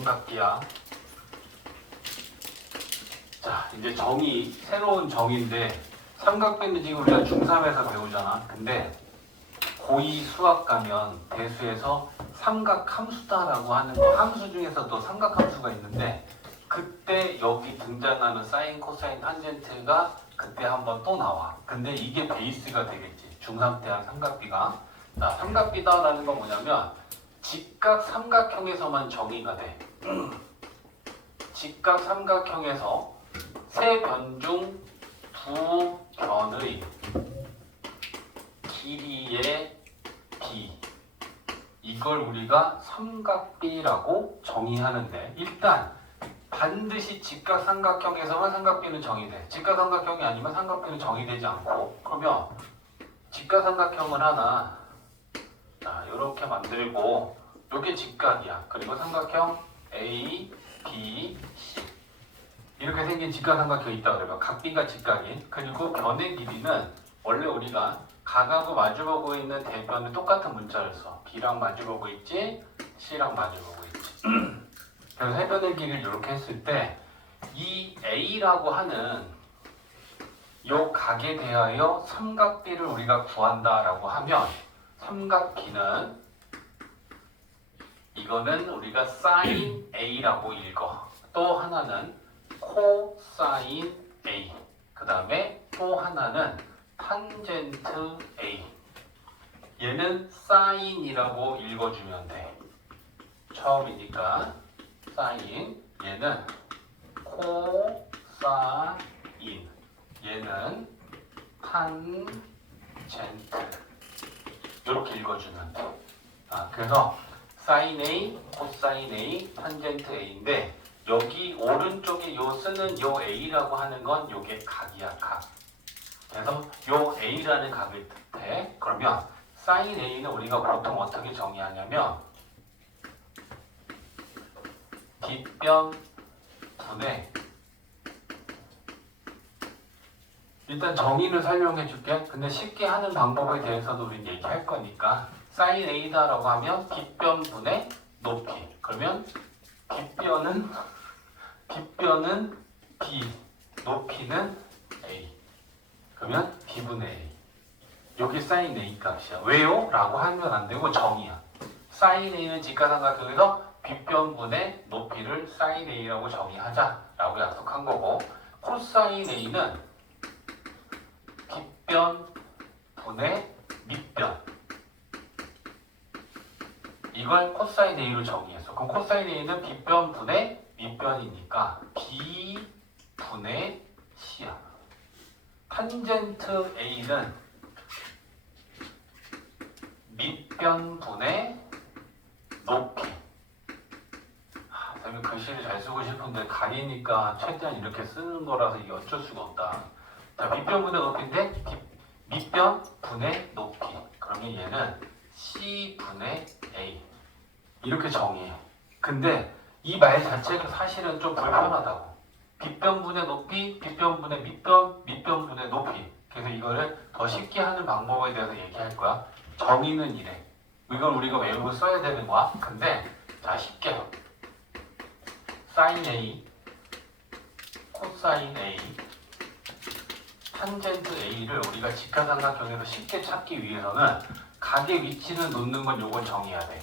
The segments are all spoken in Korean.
삼각기야. 자, 이제 정의, 새로운 정의인데 삼각비는 지금 우리가 중3에서 배우잖아. 근데 고2 수학 가면 대수에서 삼각함수다라고 하는 거, 함수 중에서도 삼각함수가 있는데 그때 여기 등장하는 사인, 코사인, 탄젠트가 그때 한번 또 나와. 근데 이게 베이스가 되겠지. 중3 때 한 삼각비가. 자, 삼각비다라는 건 뭐냐면 직각 삼각형에서만 정의가 돼. 직각 삼각형에서 세 변 중 두 변의 길이의 비, 이걸 우리가 삼각비라고 정의하는데 일단 반드시 직각 삼각형에서만 삼각비는 정의돼. 직각 삼각형이 아니면 삼각비는 정의되지 않고, 그러면 직각 삼각형을 하나 이렇게 만들고 이게 직각이야. 그리고 삼각형 A, B, C 이렇게 생긴 직각 직각삼각형이 있다고 그래요. 각비가 직각인. 그리고 변의 길이는 원래 우리가 각하고 마주보고 있는 대변은 똑같은 문자를 써. B랑 마주보고 있지, C랑 마주보고 있지. 그래서 해변의 길이를 이렇게 했을 때 이 A라고 하는 요 각에 대하여 삼각비를 우리가 구한다라고 하면 삼각비는 이거는 우리가 sin A라고 읽어. 또 하나는 코사인 A, 그 다음에 또 하나는 탄젠트 A. 얘는 사인이라고 읽어주면 돼. 처음이니까 사인, 얘는 코사인, 얘는 탄젠트. 이렇게 읽어주면 돼. 그래서 사인 A, 코사인 A, 탄젠트 A인데 여기 오른쪽에 요 쓰는 요 A라고 하는 건 요게 각이야, 각. 그래서 요 A라는 각을 뜻해. 그러면 sin A는 우리가 보통 어떻게 정의하냐면 뒷변 분의, 일단 정의를 설명해 줄게. 근데 쉽게 하는 방법에 대해서도 우리 얘기할 거니까 sin A다라고 하면 뒷변 분의 높이. 그러면 뒷변은 B, 높이는 A. 그러면 B분의 A. 여기 sin A 값이야. 왜요? 라고 하면 안 되고 정의야. sin A는 직각삼각형에서 뒷변분의 높이를 sin A라고 정의하자라고 약속한 거고, 코사인 A는 뒷변분의 밑변, 이걸 코사인 A로 정의했어. 그럼 코사인 A는 뒷변분의 밑변이니까 B분의 C야. 탄젠트 A는 밑변분의 높이. 선생님 글씨를 잘 쓰고 싶은데 가리니까 최대한 이렇게 쓰는 거라서 이게 어쩔 수가 없다. 자, 밑변분의 높이인데 밑변분의 높이. 그러면 얘는 C분의 A. 이렇게 정의해. 근데 이 말 자체가 사실은 좀 불편하다고. 빗변분의 높이, 빗변분의 밑변, 밑변분의 높이. 그래서 이거를 더 쉽게 하는 방법에 대해서 얘기할 거야. 정의는 이래. 이건 우리가 외우고 써야 되는 거야. 근데 자, 쉽게 sin A, 코사인 A, 탄젠트 A를 우리가 직각삼각형에서 쉽게 찾기 위해서는 각의 위치를 놓는 건 요건 정의해야 돼.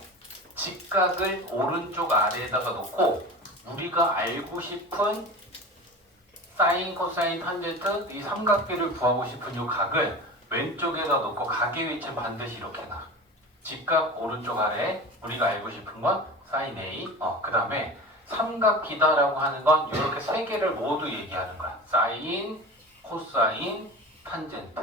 직각을 오른쪽 아래에다가 놓고 우리가 알고 싶은 사인, 코사인, 탄젠트 이 삼각비를 구하고 싶은 이 각을 왼쪽에다 놓고 각의 위치는 반드시 이렇게 놔. 직각 오른쪽 아래 우리가 알고 싶은 건 사인 A, 그 다음에 삼각비다라고 하는 건 이렇게 세 개를 모두 얘기하는 거야. 사인, 코사인, 탄젠트.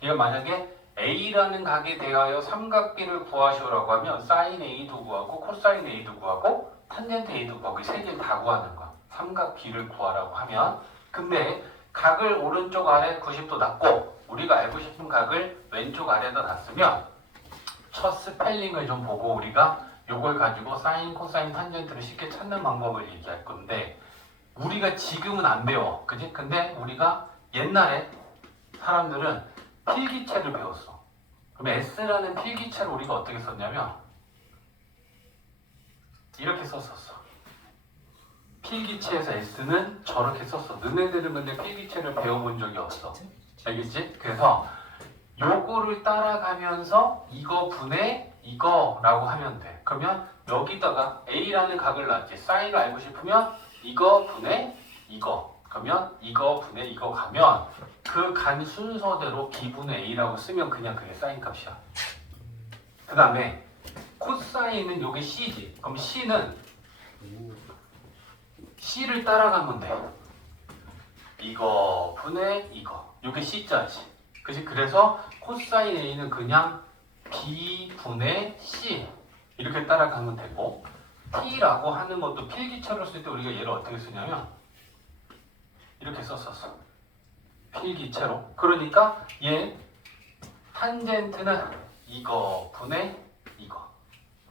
이거 만약에 A라는 각에 대하여 삼각비를 구하시오라고 하면 사인 A도 구하고 코사인 A도 구하고 탄젠트 A도 구하고 이 세 개를 다 구하는 거야. 삼각비를 구하라고 하면. 근데 각을 오른쪽 아래 90도 놨고 우리가 알고 싶은 각을 왼쪽 아래에다 놨으면 첫 스펠링을 좀 보고 우리가 요걸 가지고 사인, 코사인, 탄젠트를 쉽게 찾는 방법을 얘기할 건데 우리가 지금은 안 배워. 그지? 근데 우리가 옛날에 사람들은 필기체를 배웠어. 그럼 S라는 필기체를 우리가 어떻게 썼냐면 이렇게 썼었어. 필기체에서 S는 저렇게 썼어. 너네들은 근데 필기체를 배워본 적이 없어. 알겠지? 그래서 요거를 따라가면서 이거 분의 이거라고 하면 돼. 그러면 여기다가 A라는 각을 놨지. 사인을 알고 싶으면 이거 분의 이거. 그러면 이거 분의 이거 가면 그 간 순서대로 B분의 A라고 쓰면 그냥 그게 사인 값이야. 그 다음에 코사인은 요게 C지. 그럼 C는 C를 따라가면 돼. 이거 분의 이거. 요게 C자지. 그치? 그래서 코사인 A는 그냥 B분의 C 이렇게 따라가면 되고 T라고 하는 것도 필기체로 쓸 때 우리가 얘를 어떻게 쓰냐면 이렇게 썼었어. 필기체로. 그러니까 얘 탄젠트는 이거 분의 이거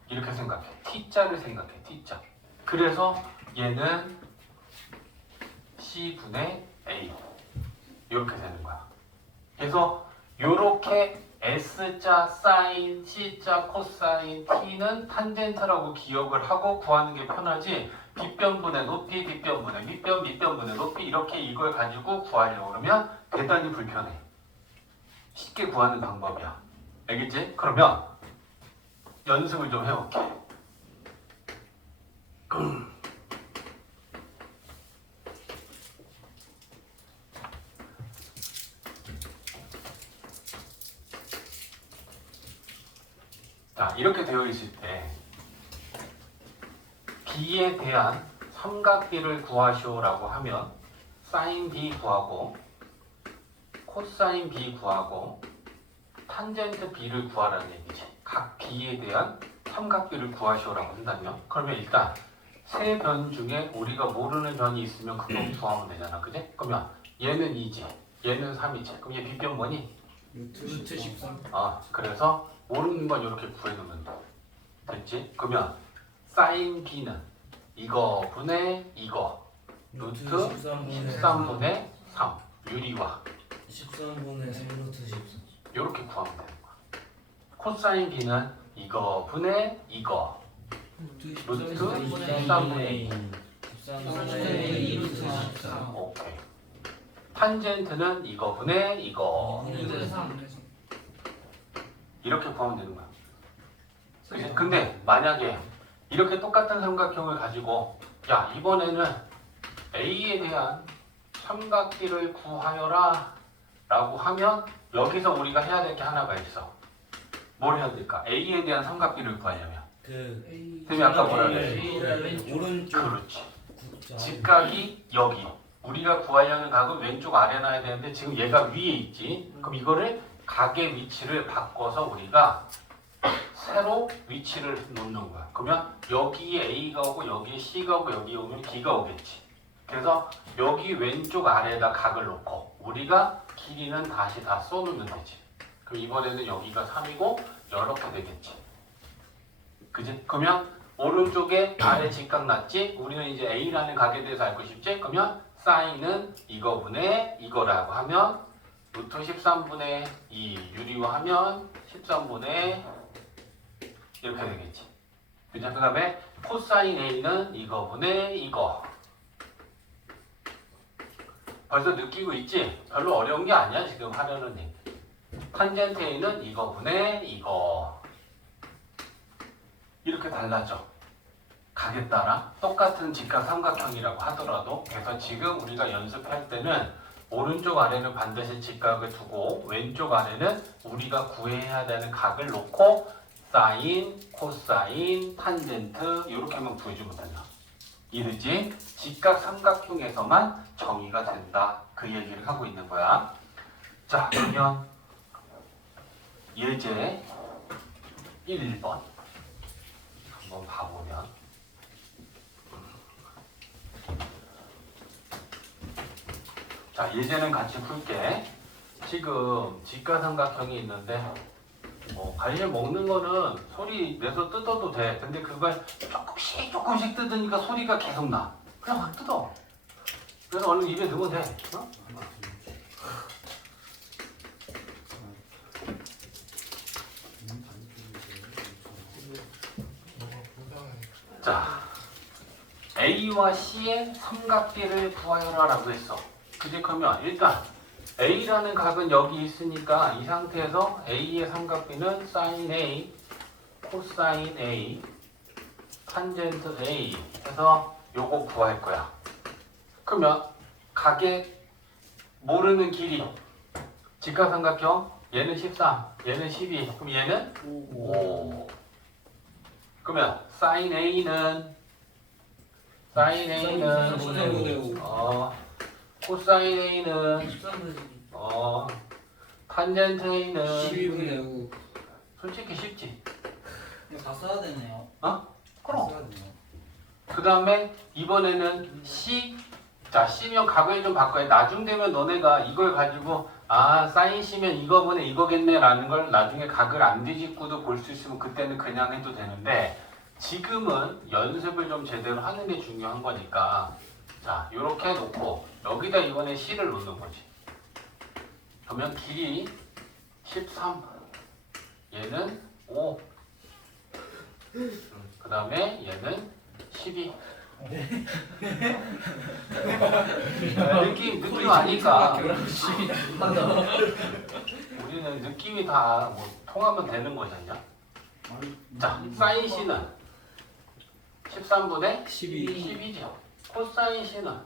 이렇게 생각해. T자를 생각해. T자. 그래서 얘는 C분의 A 이렇게 되는 거야. 그래서 이렇게 S자 사인, C자 코사인, T는 탄젠트라고 기억을 하고 구하는 게 편하지 빗변분의 높이, 빗변분의 밑변, 밑변분의 높이 이렇게 이걸 가지고 구하려고 그러면 대단히 불편해. 쉽게 구하는 방법이야. 알겠지? 그러면 연습을 좀 해볼게. 자, 이렇게 되어 있을 때 B에 대한 삼각비를 구하시오라고 하면 사인 B 구하고 코사인 B 구하고 탄젠트 B를 구하라는 얘기지. 각 B에 대한 삼각비를 구하시오라고 한다면 그러면 일단 세 변 중에 우리가 모르는 변이 있으면 그거 구하면 되잖아. 그지? 그러면 얘는 2지 얘는 3이지. 그럼 얘 B변 뭐니? 루트 13. 그래서 모르는 건 이렇게 구해놓으면 돼. 됐지? 그러면 사인 B는 이거 분의 이거 루트 13분의 3 유리화 13분의 3루트 13. 이렇게 구하면 되는 거야. 코사인 B는 이거 분의 이거 루트 13분의 13분의 2루트 13. 오케이. 탄젠트는 이거 분의 이거 루트 3. 이렇게 구하면 되는 거야. 그치? 근데 만약에 이렇게 똑같은 삼각형을 가지고 야 이번에는 A에 대한 삼각비를 구하여라 라고 하면 여기서 우리가 해야 될 게 하나가 있어. 뭘 해야 될까? A에 대한 삼각비를 구하려면 선생님이 아까 뭐라 그랬지? 오른쪽 그렇지. 직각이 여기 우리가 구하려는 각은 왼쪽 아래 놔야 되는데 지금 얘가 위에 있지. 그럼 이거를 각의 위치를 바꿔서 우리가 새로 위치를 놓는 거야. 그러면 여기에 A가 오고 여기에 C가 오고 여기에 오면 B가 오겠지. 그래서 여기 왼쪽 아래에다 각을 놓고 우리가 길이는 다시 다 써놓으면 되지. 그럼 이번에는 여기가 3이고 이렇게 되겠지. 그지? 그러면 오른쪽에 아래 직각 났지? 우리는 이제 A라는 각에 대해서 알고 싶지? 그러면 사인은 이거분의 이거라고 하면 루트 13분의 2 유리화하면 13분의 이렇게 되겠지. 그죠? 그 다음에 코사인 A는 이거분의 이거. 벌써 느끼고 있지? 별로 어려운 게 아니야 지금 하려는 얘기. 탄젠트 A는 이거분의 이거. 이렇게 달라져. 각에 따라 똑같은 직각 삼각형이라고 하더라도 그래서 지금 우리가 연습할 때는 오른쪽 아래는 반드시 직각을 두고 왼쪽 아래는 우리가 구해야 되는 각을 놓고 사인, 코사인, 탄젠트 이렇게만 구해주면 된다. 이해되지? 직각 삼각형에서만 정의가 된다. 그 얘기를 하고 있는 거야. 자, 그러면 예제 1번 한번 봐보면 자, 예제는 같이 풀게. 지금 직각삼각형이 있는데 과일 먹는 거는 소리 내서 뜯어도 돼. 근데 그걸 조금씩 뜯으니까 소리가 계속 나. 그냥 확 뜯어. 그래서 얼른 입에 넣으면 돼. 어? 자, A와 C의 삼각비를 구하여라라고 했어. 그지? 그러면 일단 A라는 각은 여기 있으니까 이 상태에서 A의 삼각비는 sin A, 코사인 A, 탄젠트 A 해서 요거 구할 거야. 그러면 각의 모르는 길이 직각삼각형 얘는 13, 얘는 12, 그럼 얘는 5. 그러면 sin A는 코사인 A는 13분의 탄젠트 A는 12분의 5. 솔직히 쉽지. 이거 다 써야 되네요. 그럼. 그 다음에 이번에는 C. 자, C면 각을 좀 바꿔야 돼. 나중 되면 너네가 이걸 가지고 사인 C면 이거분의 이거겠네 라는 걸 나중에 각을 안 뒤집고도 볼 수 있으면 그때는 그냥 해도 되는데 지금은 연습을 좀 제대로 하는 게 중요한 거니까 자, 요렇게 해놓고 여기다 이번에 C를 놓는 거지. 그러면 길이 13, 얘는 5, 그 다음에 얘는 12. 느낌 아니까 우리는 느낌이 다 뭐 통하면 되는 거잖냐. 자, 사인 C는 13분의 12죠. 코사인 C는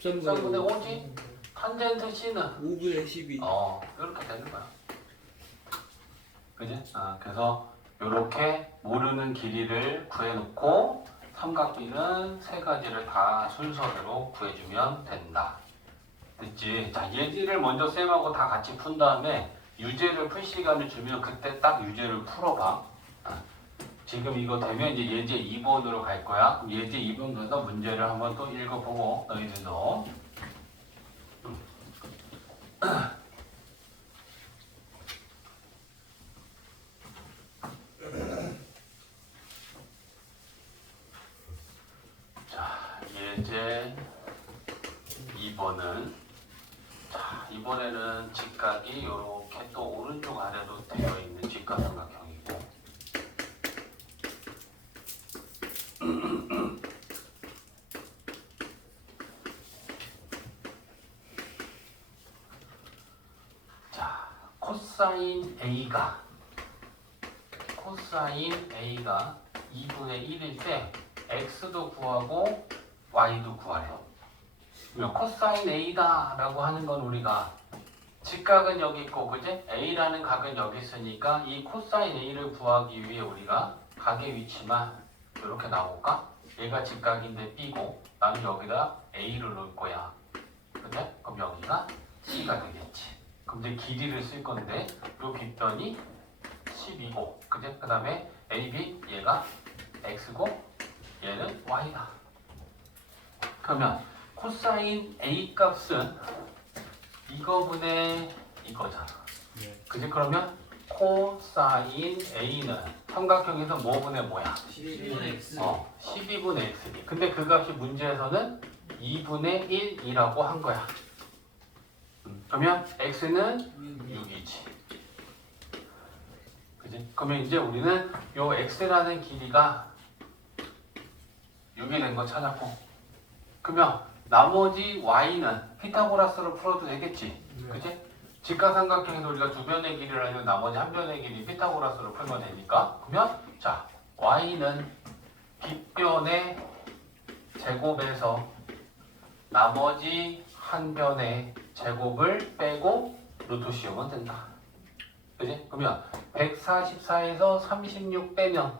13분의 5지. 탄젠트 C는 5분의 12. 이렇게 되는 거야. 그지? 그래서 이렇게 모르는 길이를 구해놓고 삼각비는 세 가지를 다 순서대로 구해주면 된다. 됐지? 자, 예제를 먼저 쌤하고 다 같이 푼 다음에 유제를 풀 시간을 주면 그때 딱 유제를 풀어봐. 지금 이거 되면 이제 예제 2번으로 갈 거야. 그럼 예제 2번 가서 문제를 한번 또 읽어보고 너희들도 자, 예제 2번은 자, 이번에는 직각이 이렇게 또 오른쪽 아래로 되어 있는 직각삼각형이고 자, 코사인 A가 2분의 1일 때 X도 구하고 Y도 구하래. 그러면 코사인 A다 라고 하는 건 우리가 직각은 여기 있고 그지? A라는 각은 여기 있으니까 이 코사인 A를 구하기 위해 우리가 각의 위치만 이렇게 나올까? 얘가 직각인데 B고 나는 여기다 A를 넣을 거야. 그래? 그럼 여기가 C가 되겠지. 그럼 이제 길이를 쓸 건데 요 빗변이 12고 그지? 그 다음에 AB 얘가 X고 얘는 Y다. 그러면 코사인 A 값은 이거분의 이거잖아. 그지? 그러면 코사인 A는 삼각형에서 뭐분의 뭐야? 12분의 X. 12분의 X니. 근데 그 값이 문제에서는 2분의 1이라고 한 거야. 그러면 X는 6이지. 그지? 그러면 이제 우리는 요 X라는 길이가 6이 된 거 찾았고 그러면 나머지 Y는 피타고라스로 풀어도 되겠지. 그지? 직각삼각형에서 우리가 두 변의 길이를 하면 나머지 한 변의 길이 피타고라스로 풀면 되니까 그러면 자 Y는 빗변의 제곱에서 나머지 한 변의 제곱을 빼고 루트 씌우면 된다. 그지? 그러면 144에서 36 빼면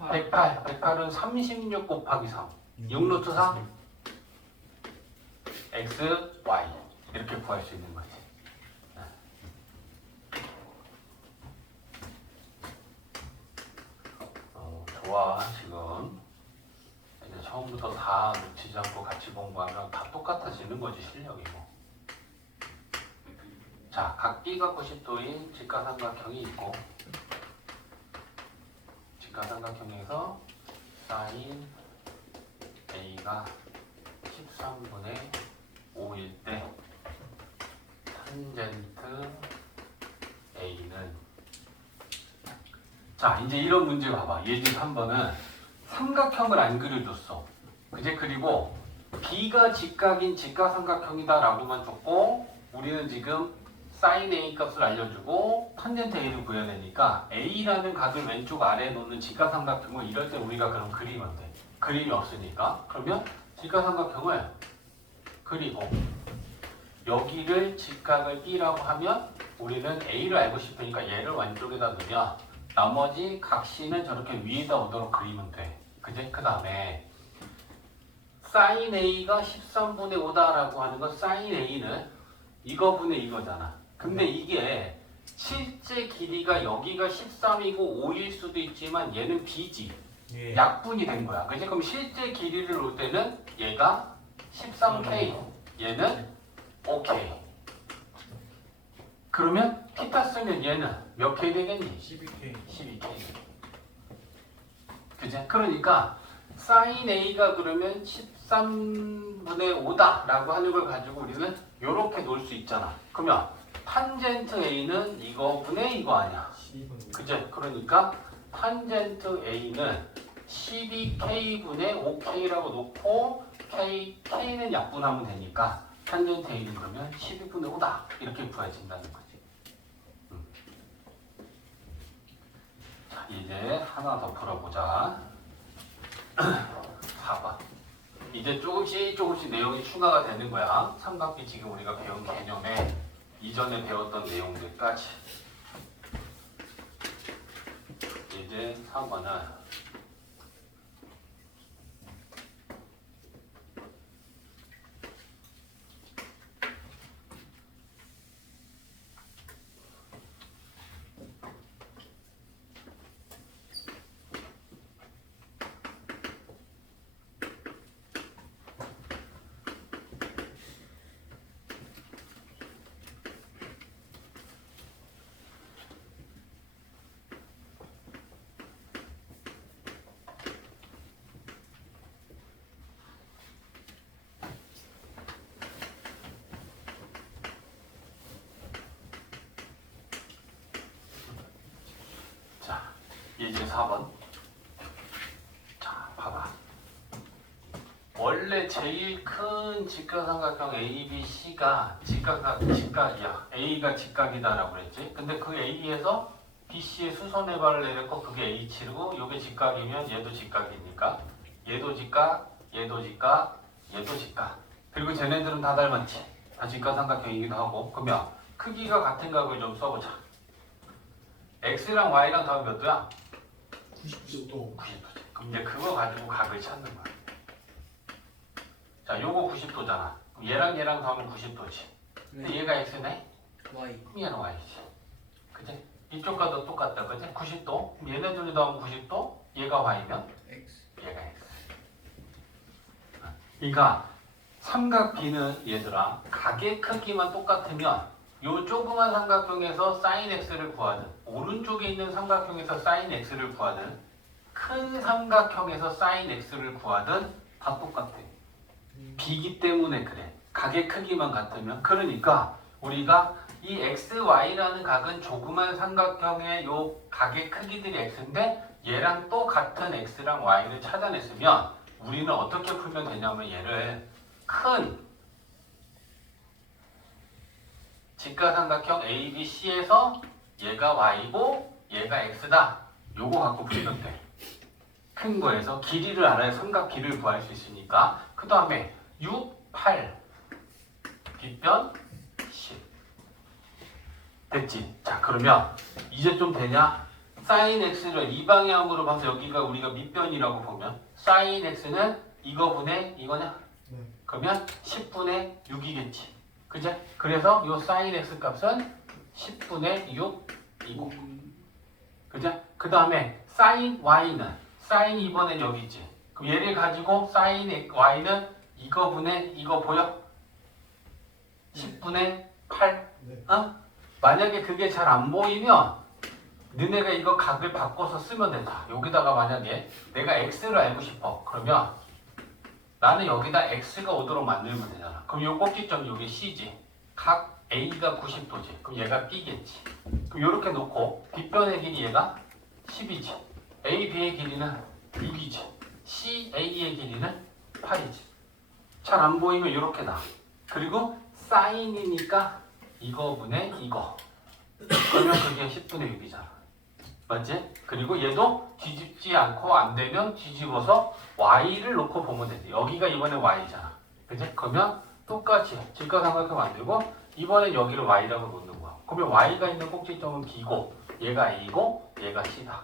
108. 108은 36 곱하기 3. 6루트 4. X, Y. 이렇게 구할 수 있는 거지. 좋아, 지금. 이제 처음부터 다 놓치지 않고 같이 공부하면 다 똑같아지는 거지, 실력이 뭐. 자, 각 B가 90도인 직각삼각형이 있고 직각삼각형에서 sin A가 13분의 5일 때 탄젠트 A는 자 이제 이런 문제 봐봐. 예제 3번은 삼각형을 안 그려줬어. 그제? 그리고 B가 직각인 직각삼각형이다라고만 줬고 우리는 지금 sin A 값을 알려주고 탄젠트 A를 구해내니까 A라는 각을 왼쪽 아래에 놓는 직각삼각형을 이럴 때 우리가 그럼 그리면 돼. 그림이 없으니까. 그러면 직각삼각형을 그리고 여기를 직각을 B라고 하면 우리는 A를 알고 싶으니까 얘를 왼쪽에다 넣으면 나머지 각 C는 저렇게 위에다 오도록 그리면 돼. 그제? 그 다음에 sin A가 13분의 5다라고 하는 건 sin A는 이거분의 이거잖아. 근데 이게 실제 길이가 여기가 13이고 5일 수도 있지만 얘는 B지. 예. 약분이 된 거야. 그치? 그럼 실제 길이를 놓을 때는 얘가 13K, 얘는 5K. 그러면 피타 쓰면 얘는 몇 K 되겠니? 12K. 12K. 그치? 그러니까 sin A가 그러면 13분의 5다 라고 하는 걸 가지고 우리는 이렇게 놓을 수 있잖아. 그러면 탄젠트 A는 이거분의 이거 아니야. 12분. 그치? 그러니까 탄젠트 A는 12K분의 5K라고 놓고 K는 약분하면 되니까 탄젠트 A는 그러면 12분의 5다 이렇게 구해진다는 거지. 자, 이제 하나 더 풀어보자. 4번. 이제 조금씩 내용이 추가가 되는 거야. 삼각비 지금 우리가 배운 개념에 이전에 배웠던 내용들까지. 이제 3번은 이제 4번. 자, 봐봐. 원래 제일 큰 직각삼각형 ABC가 직각이야. A가 직각이다라고 그랬지. 근데 그 A에서 BC의 수선의 발을 내렸고 그게 H고 이게 직각이면 얘도 직각이니까 얘도 직각, 얘도 직각, 얘도 직각. 그리고 쟤네들은 다 닮았지. 다 직각삼각형이기도 하고. 그러면 크기가 같은 각을 좀 써보자. X랑 Y랑 다음 몇 도야? 90도. 90도지. 그럼 이제 그거 가지고 각을 찾는 거야. 자, 요거 90도잖아. 그럼 얘랑 더하면 90도지. 근데 네. 얘가 X네? Y. 그럼 얘는 Y지. 그치? 이쪽과도 똑같다. 그치? 90도. 그럼 얘네들이 더하면 90도. 얘가 Y면 X. 얘가 X. 그러니까 삼각 B는 얘들아 각의 크기만 똑같으면 요 조그만 삼각형에서 sin x를 구하든 오른쪽에 있는 삼각형에서 sin x를 구하든 큰 삼각형에서 sin x를 구하든 다 똑같아. B기 때문에 그래. 각의 크기만 같으면. 그러니까 우리가 이 xy라는 각은 조그만 삼각형의 요 각의 크기들이 x인데 얘랑 또 같은 x랑 y를 찾아냈으면 우리는 어떻게 풀면 되냐면 얘를 큰 직각삼각형 ABC에서 얘가 Y고 얘가 X다. 요거 갖고 풀면 돼. 큰 거에서 길이를 알아야 삼각 길이를 구할 수 있으니까. 그 다음에 6, 8 빗변 10 됐지? 자, 그러면 이제 좀 되냐? sin x를 이 방향으로 봐서 여기가 우리가 밑변이라고 보면 sin x는 이거분의 이거냐? 네. 그러면 10분의 6이겠지. 그제? 그래서 요 sin x 값은 10분의 6이고. 그제? 그 다음에 sin y는 sin 이번엔 여기지. 그럼 얘를 가지고 sin y는 이거분의 이거 보여? 10분의 8. 네. 어? 만약에 그게 잘 안 보이면 너네가 이거 각을 바꿔서 쓰면 된다. 여기다가 만약에 내가 x를 알고 싶어. 그러면 나는 여기다 x가 오도록 만들면 되잖아. 그럼 요 꼭지점 여기 c지. 각 a가 90도지. 그럼 얘가 b겠지. 그럼 요렇게 놓고 빗변의 길이 얘가 10이지. a, b의 길이는 6이지. c, a의 길이는 18이지. 잘 안 보이면 이렇게 나. 그리고 사인이니까 이거분의 이거. 그러면 그게 10분의 6이잖아. 맞지? 그리고 얘도 뒤집지 않고 안 되면 뒤집어서 y를 놓고 보면 되지. 여기가 이번에 y잖아. 그지? 그러면 똑같이 직각삼각형 만들고 이번엔 여기를 y라고 놓는 거야. 그러면 y가 있는 꼭지점은 b고 얘가 a고 얘가 c다.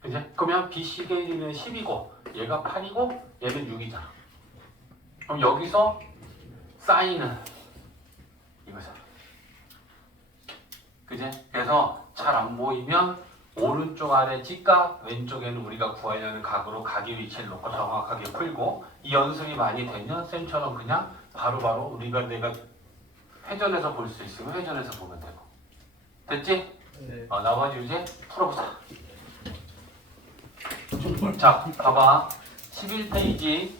그지? 그러면 BC가 1이면 10이고 얘가 8이고 얘는 6이잖아. 그럼 여기서 사인은 이거잖아. 그지? 그래서 잘 안 보이면 오른쪽 아래 직각, 왼쪽에는 우리가 구하려는 각으로 각의 위치를 놓고 정확하게 풀고 이 연습이 많이 되면 쌤처럼 그냥 바로바로 내가 회전해서 볼 수 있으면 회전해서 보면 되고. 됐지? 네. 나머지 이제 풀어보자. 자, 봐봐. 11페이지.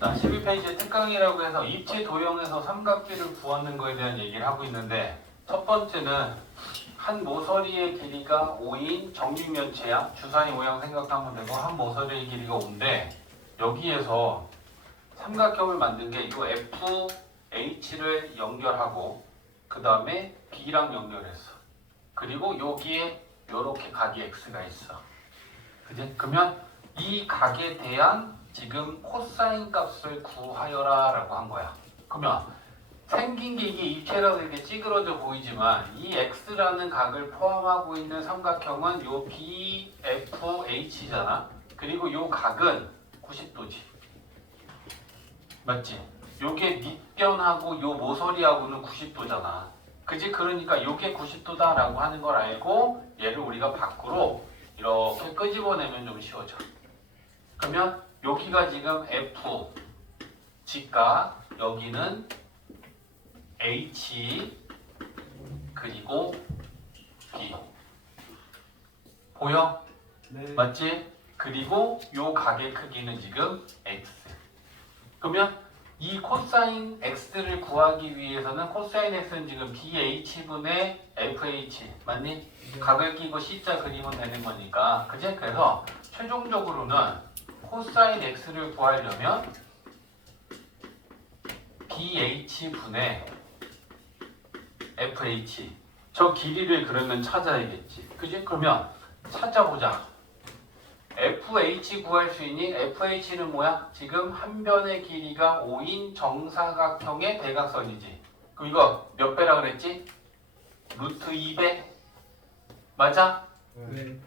자, 11페이지에 특강이라고 해서 입체 도형에서 삼각비를 구하는 거에 대한 얘기를 하고 있는데 첫 번째는 한 모서리의 길이가 5인 정육면체야. 주사위 모양 생각하면 되고 한 모서리의 길이가 5인데 여기에서 삼각형을 만든 게 이 FH를 연결하고 그 다음에 B랑 연결했어. 그리고 여기에 이렇게 각이 X가 있어. 그지? 그러면 이 각에 대한 지금 코사인 값을 구하여라 라고 한 거야. 그러면 생긴 게 이게 입체라서 이렇게 찌그러져 보이지만 이 X라는 각을 포함하고 있는 삼각형은 요 BFH잖아. 그리고 요 각은 90도지. 맞지? 요게 밑변하고 요 모서리하고는 90도잖아. 그지? 그러니까 요게 90도다라고 하는 걸 알고 얘를 우리가 밖으로 이렇게 끄집어내면 좀 쉬워져. 그러면 여기가 지금 F 직각, 여기는 H 그리고 B 보여? 네. 맞지? 그리고 요 각의 크기는 지금 X. 그러면 이 코사인 X를 구하기 위해서는 코사인 X는 지금 BH분의 FH 맞니? 각을 끼고 C자 그리면 되는 거니까 그지? 그래서 최종적으로는 코사인 X를 구하려면 BH분의 FH 저 길이를 그러면 찾아야겠지. 그지? 그러면 찾아보자. FH 구할 수 있니? FH는 뭐야? 지금 한 변의 길이가 5인 정사각형의 대각선이지. 그럼 이거 몇 배라 그랬지? 루트 2배? 맞아? 네.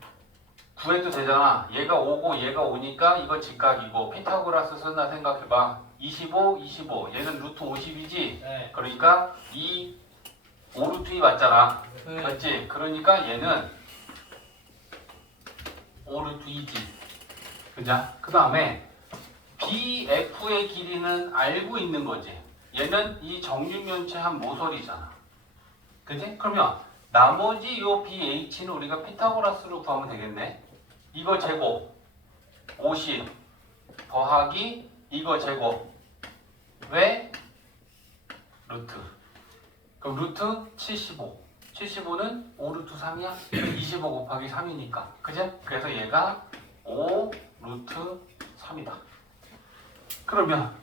구해도 되잖아. 얘가 5고 얘가 5니까 이거 직각이고 피타고라스 쓴다 생각해봐. 25, 25. 얘는 루트 50이지? 네. 그러니까 이 5루트 2 맞잖아. 네. 맞지? 그러니까 얘는 5루트 2지. 그죠? 그 다음에 BF의 길이는 알고 있는 거지. 얘는 이 정육면체 한 모서리잖아. 그지? 그러면 나머지 요 BH는 우리가 피타고라스로 구하면 되겠네. 이거 제곱 50 더하기 이거 제곱 왜? 루트. 그럼 루트 75. 75는 5루트 3이야? 25 곱하기 3이니까. 그죠? 그래서 얘가 5 루트 3이다. 그러면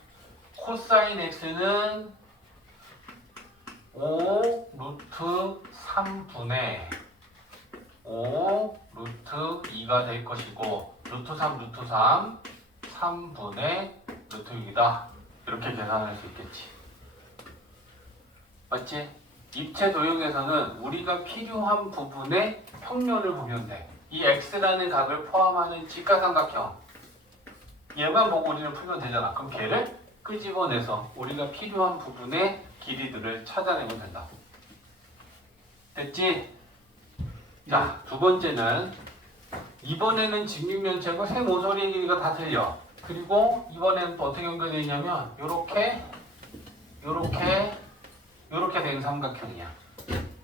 코사인 x는 5 루트 3분의 5 루트 2가 될 것이고 루트 3 루트 3 3분의 루트 6이다. 이렇게 계산할 수 있겠지. 맞지? 입체 도형에서는 우리가 필요한 부분의 평면을 보면 돼. 이 x라는 각을 포함하는 직각삼각형 얘만 보고 우리는 풀면 되잖아. 그럼 걔를 끄집어내서 우리가 필요한 부분의 길이들을 찾아내면 된다. 됐지? 자, 두 번째는 이번에는 직육면체고 세 모서리의 길이가 다 틀려. 그리고 이번에는 또 어떻게 연결되어 있냐면 요렇게 된 삼각형이야.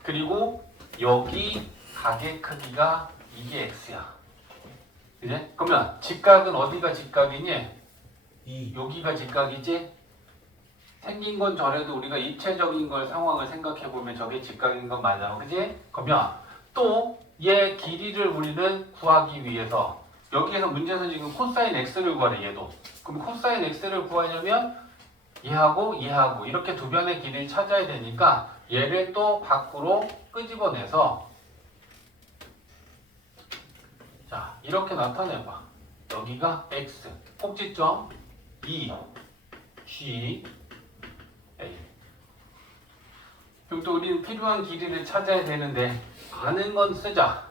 그리고 여기 각의 크기가 이게 x야. 그지? 그러면 직각은 어디가 직각이니? 여기가 직각이지? 생긴 건 저래도 우리가 입체적인 걸 상황을 생각해 보면 저게 직각인 건 맞아. 그지? 그러면 또 얘 길이를 우리는 구하기 위해서 여기에서 문제에서 지금 코사인 x를 구하래 얘도. 그럼 코사인 x를 구하려면 얘하고 이렇게 두 변의 길이를 찾아야 되니까 얘를 또 밖으로 끄집어내서 자 이렇게 나타내봐. 여기가 x 꼭지점 2 G A. 그럼 또 우리는 필요한 길이를 찾아야 되는데 아는 건 쓰자.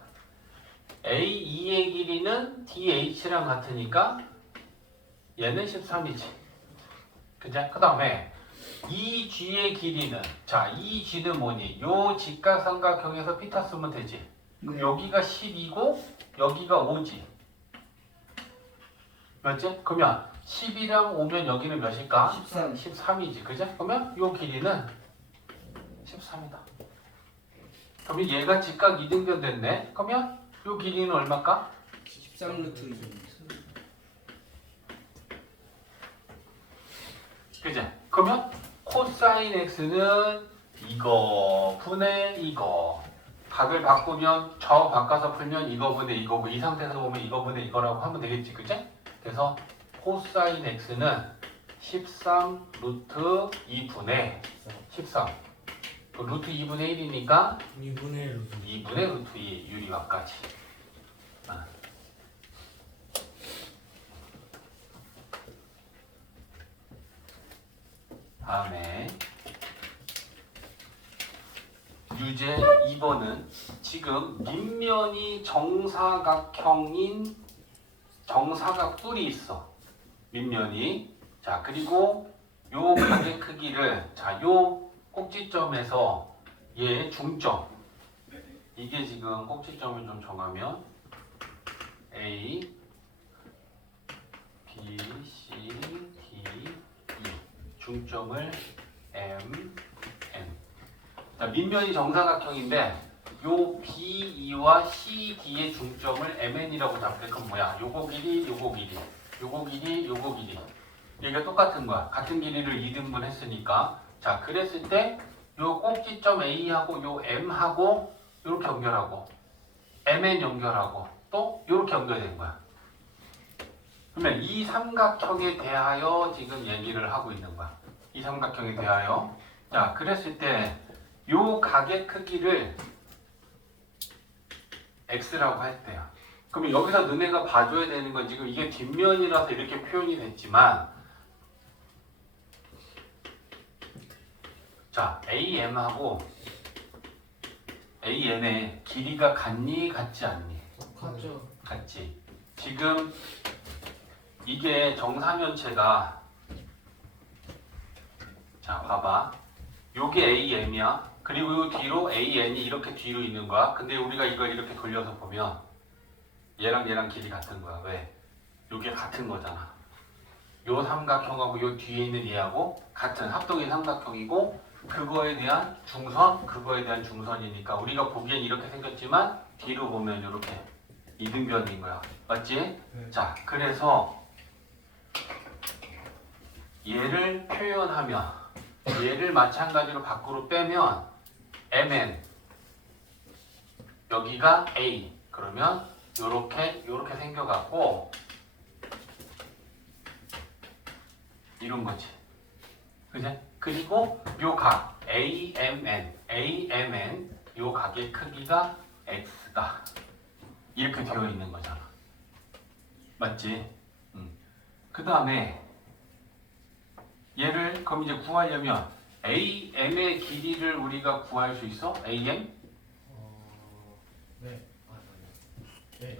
A2의 길이는 DH랑 같으니까 얘는 13이지. 그죠? 그 다음에 2G의 길이는 자 2G는 뭐니? 요 직각삼각형에서 피타 쓰면 되지. 그럼 네. 여기가 10이고 여기가 5지. 맞지? 그러면 10이랑 5면 여기는 몇일까? 13. 13이지. 그죠? 그러면 요 길이는 13이다. 그러면 얘가 직각 이등변 됐네. 그러면 요 길이는 얼마일까? 13 루트 2. 그죠? 그러면 코사인 x는 이거 분의 이거. 각을 바꾸면 저 바꿔서 풀면 이거 분의 이거고 이 상태에서 보면 이거 분의 이거라고 하면 되겠지. 그죠? 그래서 코사인 x는 13 루트 2분의 13. 그 루트 2분의 1이니까 2분의 루트 2분의 루트 2 유리각까지. 다음에 유제 2번은 지금 밑면이 정사각형인 정사각뿔이 있어. 밑면이. 자 그리고 요 각의 크기를 요 꼭지점에서 얘 중점 이게 지금 꼭지점을 좀 정하면 A, B, C, D, E 중점을 M, N. 자 밑면이 정사각형인데 요 BE와 CD의 중점을 MN이라고 잡을 건 뭐야? 요거 길이, 요거 길이, 요거 길이, 요거 길이. 얘가 똑같은 거야. 같은 길이를 2등분 했으니까. 자, 그랬을 때 요 꼭지점 A하고 요 M하고 요렇게 연결하고 MN 연결하고 또 요렇게 연결된 거야. 그러면 이 삼각형에 대하여 지금 얘기를 하고 있는 거야. 이 삼각형에 대하여. 자, 그랬을 때 요 각의 크기를 X라고 했대요. 그러면 여기서 너네가 봐줘야 되는 건 지금 이게 뒷면이라서 이렇게 표현이 됐지만 자, AM하고 AN의 길이가 같니? 같지 않니? 같죠. 같지. 지금 이게 정사면체가 자, 봐봐. 요게 AM이야. 그리고 요 뒤로 AN이 이렇게 뒤로 있는 거야. 근데 우리가 이걸 이렇게 돌려서 보면 얘랑 얘랑 길이 같은 거야. 왜? 요게 같은 거잖아. 요 삼각형하고 요 뒤에 있는 얘하고 같은 합동인 삼각형이고 그거에 대한 중선, 그거에 대한 중선이니까 우리가 보기엔 이렇게 생겼지만 뒤로 보면 이렇게 이등변인 거야. 맞지? 네. 자, 그래서 얘를 표현하면 얘를 마찬가지로 밖으로 빼면 MN 여기가 A 그러면 요렇게 생겨갖고 이런 거지. 그지? 그리고 요 각 AMN 요 각의 크기가 X다. 이렇게 되어 있는 거잖아. 맞지? 그 다음에 얘를 그럼 이제 구하려면 AM의 길이를 우리가 구할 수 있어? AM? 네. 네.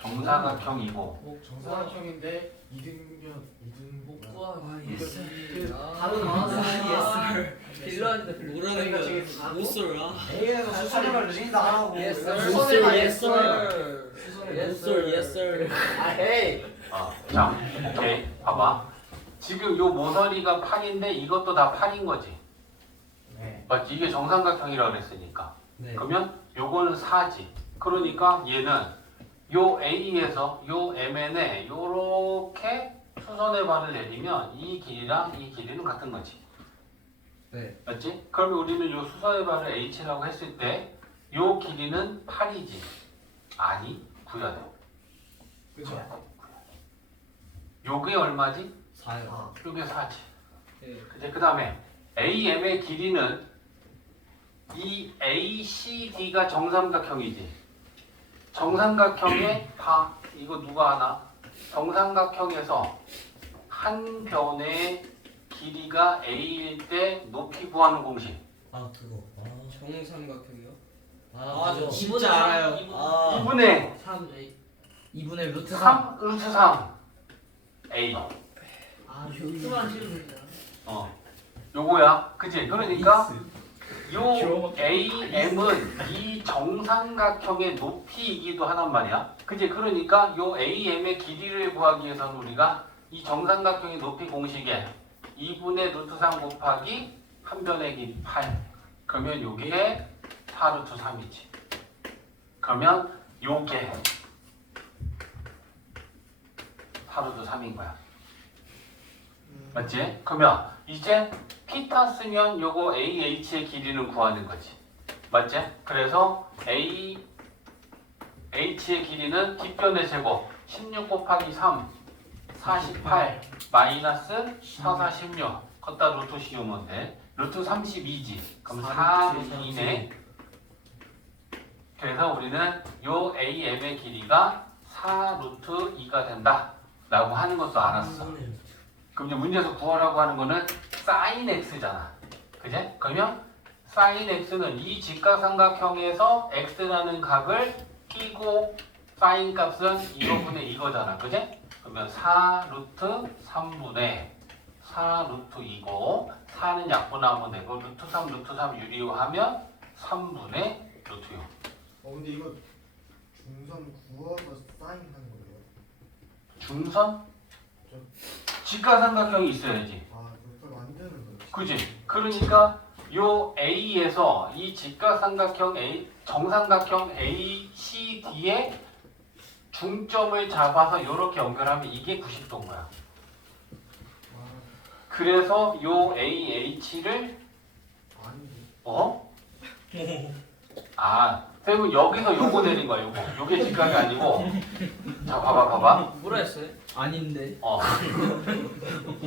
정사각형이고 정사각형인데 2등분 와, 예스. 다른 예스. 빌런한테 뭐라는 거야? 무쏠아. A에서 수선을 리드하라고 무쏠 예썰. 무쏠 예썰. 아 헤이. 자, 오케이. 봐봐. 지금 요 모서리가 8인데 이것도 다 8인 거지. 네. 맞지? 이게 정삼각형이라고 그랬으니까. 네. 그러면 요거는 4지. 그러니까 얘는 요 A에서 요 MN에 요렇게 수선의 발을 내리면 이 길이랑 이 길이는 같은 거지. 네. 맞지? 그러면 우리는 요 수선의 발을 H라고 했을 때 요 길이는 8이지. 아니, 구해야 돼. 그죠? 요게 얼마지? 4요. 요게 4지. 네. 그치? 그 다음에 AM의 길이는 이 ACD가 정삼각형이지. 정삼각형의 봐. 이거 누가 아나? 정삼각형에서 한 변의 길이가 A일 때 높이 구하는 공식. 아 그거. 정삼각형이요? 그죠. 진짜 알아요. 2분의 2분의 루트 3 루트 3 A. 루트만 치면 되잖아. 요거야. 그치? 그러니까 요 AM은 이 정삼각형의 높이이기도 하단 말이야. 그치? 그러니까 요 AM의 길이를 구하기 위해서는 우리가 이 정삼각형의 높이 공식에 2분의 루트 3 곱하기 한 변의 길이 8. 그러면 요게 4 루트 3이지. 그러면 요게 4 루트 3인 거야. 맞지? 그러면 이제 피타 쓰면 요거 AH의 길이는 구하는 거지. 맞지? 그래서 AH의 길이는 뒷변의 제곱 16 곱하기 3 48 마이너스 4, 4, 16 걷다 루트 씌우면 돼. 루트 32지. 그럼 4 루트 2네. 그래서 우리는 요 AM의 길이가 4 루트 2가 된다 라고 하는 것도 알았어. 그럼 이제 문제에서 구하라고 하는 거는 sin x잖아. 그제? 그러면 sin x는 이 직각삼각형에서 x라는 각을 끼고 sin 값은 2분의 이거잖아. 그제? 그러면 4 루트 3분의 4 루트 2고 4는 약분하면 되고 루트 3 루트 3 유리화하면 3분의 루트 6. 근데 이거 중선 구워서 사인하는 거예요? 중선? 직각삼각형이 있어야지. 그걸 만드는 거예요? 그지? 그러니까 요 A에서 이 직각삼각형 A, 정삼각형 ACD의 중점을 잡아서 이렇게 연결하면 이게 90도인 거야. 그래서 요 AH를 쌤은 여기서 요거 내린 거야. 요게 직각이 아니고. 자, 봐봐. 뭐라 했어요? 아닌데.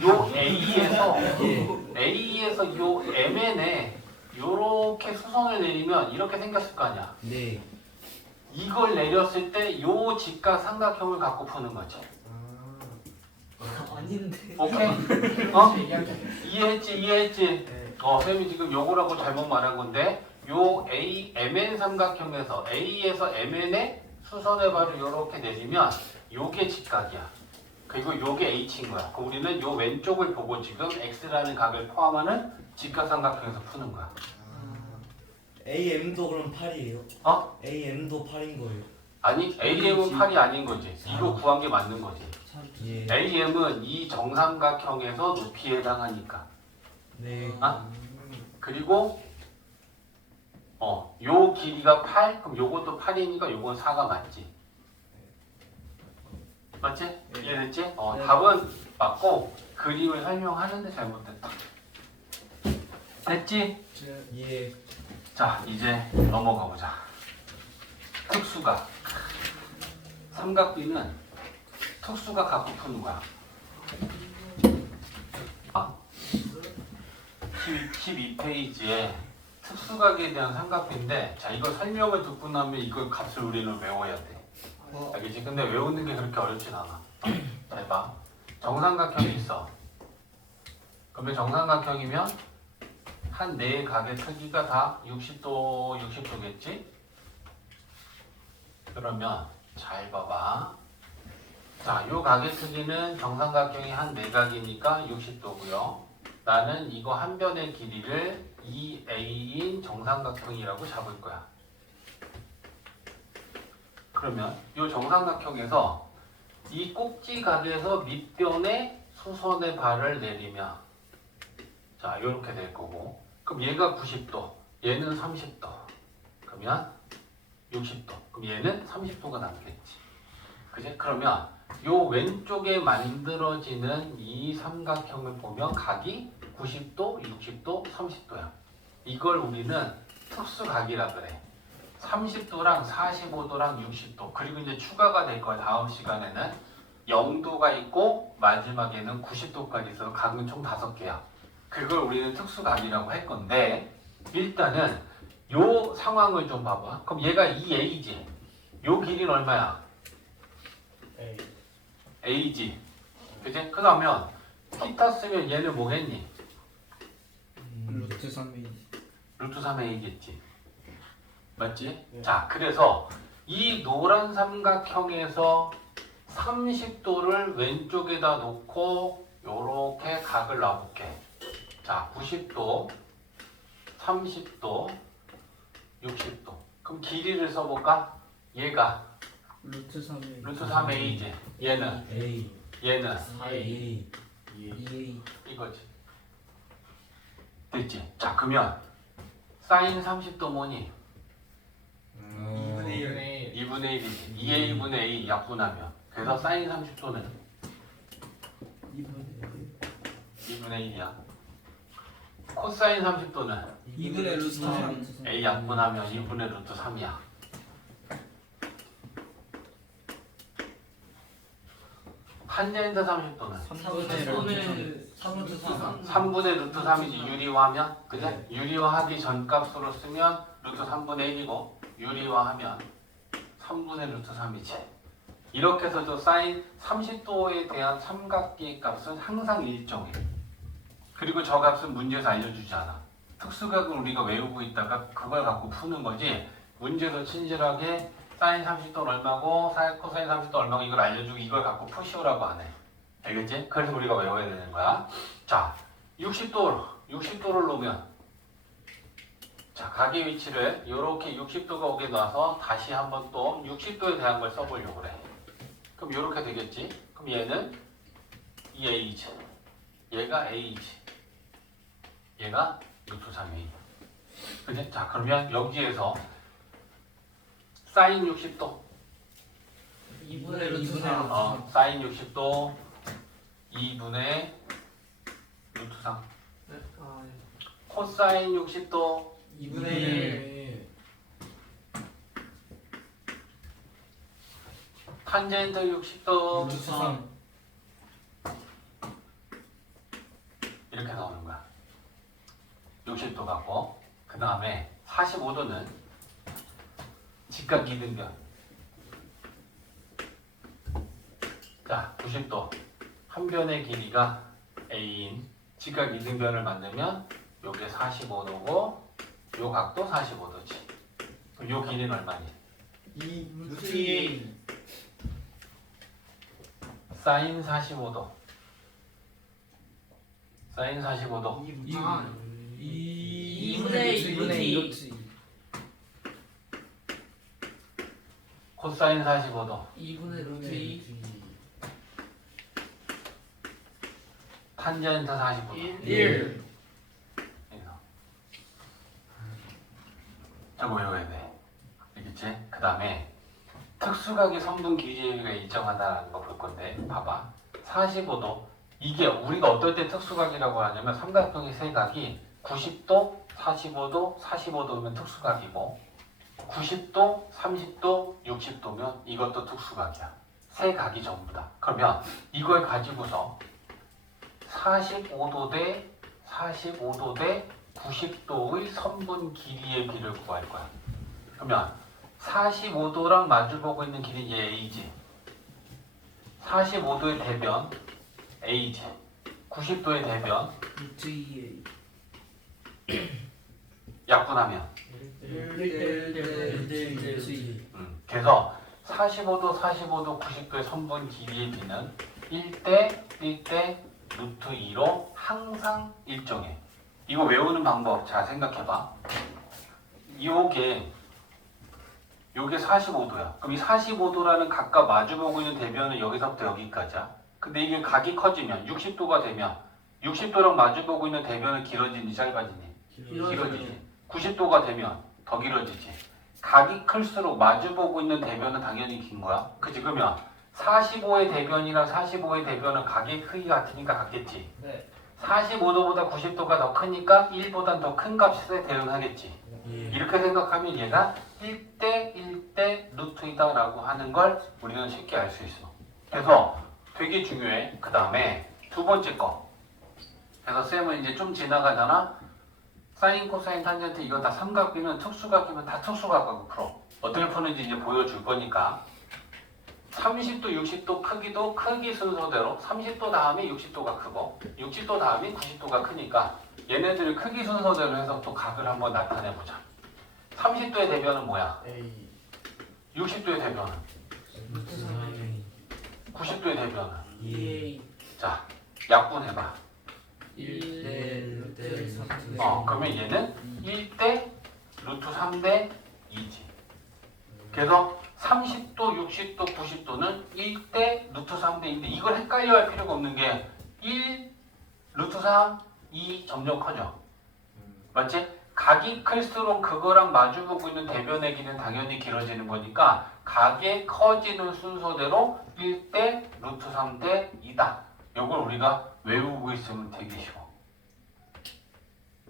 요 A에서 요 MN에 요렇게 수선을 내리면 이렇게 생겼을 거 아니야. 네. 이걸 내렸을 때 요 직각 삼각형을 갖고 푸는 거지. 아닌데. 오케이? 이해했지? 네. 쌤이 지금 요거라고 잘못 말한 건데 요 MN 삼각형에서 A에서 MN에 수선을 바로 요렇게 내리면 요게 직각이야. 그리고 요게 H인 거야. 그럼 우리는 요 왼쪽을 보고 지금 X라는 각을 포함하는 직각삼각형에서 푸는 거야. AM도 그럼 8이에요? AM도 8인 거예요? 아니, AM은 8이 아닌 거지. 이거 구한 게 맞는 거지. 예. AM은 이 정삼각형에서 높이에 해당하니까. 네. 그리고 요 길이가 8, 그럼 요것도 8이니까 요건 4가 맞지. 맞지? 이해됐지? 답은 맞고 그림을 설명하는데 잘못됐다. 됐지? 예. 자, 이제 넘어가 보자. 특수각. 삼각비는 특수각 갖고 푸는 거야. 12페이지에 특수각에 대한 삼각비인데, 자, 이거 설명을 듣고 나면 이걸 값을 우리는 외워야 돼. 알겠지? 근데 외우는 게 그렇게 어렵진 않아. 자, 해봐. 정삼각형이 있어. 그러면 정삼각형이면 한 네 각의 크기가 다 60도, 60도겠지? 그러면 잘 봐봐. 자, 요 각의 크기는 정삼각형이 한 네 각이니까 60도고요. 나는 이거 한 변의 길이를 2a인 정삼각형이라고 잡을 거야. 그러면 이 정삼각형에서 이 꼭지각에서 밑변에 수선의 발을 내리면 자, 이렇게 될 거고, 그럼 얘가 90도, 얘는 30도, 그러면 60도, 그럼 얘는 30도가 남겠지. 그지? 그러면 요 왼쪽에 만들어지는 이 삼각형을 보면 각이 90도, 60도, 30도야. 이걸 우리는 특수각이라 그래. 30도랑 45도랑 60도 그리고 이제 추가가 될 거야. 다음 시간에는 0도가 있고 마지막에는 90도까지 있어서 각은 총 5개야. 그걸 우리는 특수각이라고 할 건데 일단은 요 상황을 좀 봐봐. 그럼 얘가 2a지. 요 길이는 얼마야? a지. 그지? 그러면 θ 쓰면 얘는 뭐겠니? 루트 3이 루트 3a겠지. 맞지? 네. 자, 그래서 이 노란 삼각형에서 30도를 왼쪽에다 놓고 요렇게 각을 놔볼게. 자, 90도, 30도, 60도. 그럼 길이를 써볼까? 얘가 루트 3이 루트 3a지. 얘는 얘는 4A. 2A 이거지. 됐지? 자, 그러면 사인 30도 뭐니? 2분의 1. 2분의 1이지. 2a분의 a 약분하면. 그래서 사인 30도는 2분의 1이야. 코사인 30도는 2분의 루트 3 a 약분하면 2분의 루트 3이야. 탄젠트 30도는 3분의 루트 3이지. 유리화하면 그죠? 네. 유리화하기 전 값으로 쓰면 루트 3분의 1이고 유리화하면 3분의 루트 3이지. 이렇게 해서 저 사인 30도에 대한 삼각기의 값은 항상 일정해. 그리고 저 값은 문제에서 알려주지 않아. 특수각은 우리가 외우고 있다가 그걸 갖고 푸는 거지. 문제에서 친절하게 사인 30도는 얼마고 코사인 30도 얼마고 이걸 알려주고 이걸 갖고 푸시오라고 안 해. 알겠지? 그래서 우리가 외워야 되는 거야. 자, 60도를 놓으면 자, 각의 위치를 이렇게 60도가 오게 놔서 다시 한번 또 60도에 대한 걸 써보려고 그래. 그럼 이렇게 되겠지? 그럼 얘는 2a지. 얘가 a지. 얘가 루트 3a. 그지? 자, 그러면 여기에서 사인 60도. 2분의 루트 3 사인 60도 2분의 루트 3. 코사인 60도 2분의 1 탄젠트 60도 루트 3 이렇게 나오는 거야. 60도 갖고 그 다음에 45도는 직각 이등변. 자, 90도 한 변의 길이가 a인 직각 이등변을 만들면 요게 45도고 요 각도 45도지. 그럼 요 길이는 얼마니? 루트 2A 사인 45도. 사인 45도. 2분의 루트 2 코사인 45도. 2분의 루트 2 탄젠트 45도. 1 저거 외워야 돼. 알겠지? 그 다음에 특수각의 선분 길이가 일정하다는 거 볼 건데 봐봐. 45도 이게 우리가 어떨 때 특수각이라고 하냐면 삼각형의 세 각이 90도, 45도, 45도면 특수각이고 90도, 30도, 60도면 이것도 특수각이야. 세 각이 전부 다. 그러면 이걸 가지고서 45도 대 90도의 선분 길이의 비를 구할 거야. 그러면 45도랑 마주보고 있는 길이 얘 A지. 45도의 대변 A지. 90도의 대변 루트 2A 약분하면 1 그래서 45도, 90도의 선분 길이의 비는 1대 1대 루트 2로 항상 일정해. 이거 외우는 방법 잘 생각해봐. 요게 45도야. 그럼 이 45도라는 각과 마주보고 있는 대변은 여기서부터 여기까지야. 근데 이게 각이 커지면 60도가 되면 60도랑 마주보고 있는 대변은 길어지니 짧아지니? 길어지지. 90도가 되면 더 길어지지. 각이 클수록 마주보고 있는 대변은 당연히 긴 거야. 그치? 그러면 45의 대변이랑 45의 대변은 각의 크기가 같으니까 같겠지. 네 45도보다 90도가 더 크니까 1보다 더 큰 값에 대응하겠지. 예. 이렇게 생각하면 얘가 1대 1대 루트이다 라고 하는 걸 우리는 쉽게 알 수 있어. 그래서 되게 중요해. 그 다음에 두 번째 거. 그래서 쌤은 이제 좀 지나가잖아. 사인, 코사인, 탄젠트 이건 다 삼각비는 특수각이면 다 특수각하고 풀어. 어떻게 푸는지 이제 보여줄 거니까. 30도, 60도 크기도 크기 순서대로 30도 다음에 60도가 크고 60도 다음에 90도가 크니까 얘네들 크기 순서대로 해서 또 각을 한번 나타내보자. 30도의 대변은 뭐야? A 60도의 대변은? 루트 3A 90도의 대변은? 예. 2A 자, 약분해봐. 1대 루트 3. 그러면 얘는 1대 루트 3대 2지. 그래서 30도, 60도, 90도는 1대 루트 3대 2인데 이걸 헷갈려 할 필요가 없는 게 1, 루트 3, 2 점점 커져. 맞지? 각이 클수록 그거랑 마주보고 있는 대변의 길이는 당연히 길어지는 거니까 각의 커지는 순서대로 1대 루트 3대 2다. 이걸 우리가 외우고 있으면 되게 쉬워.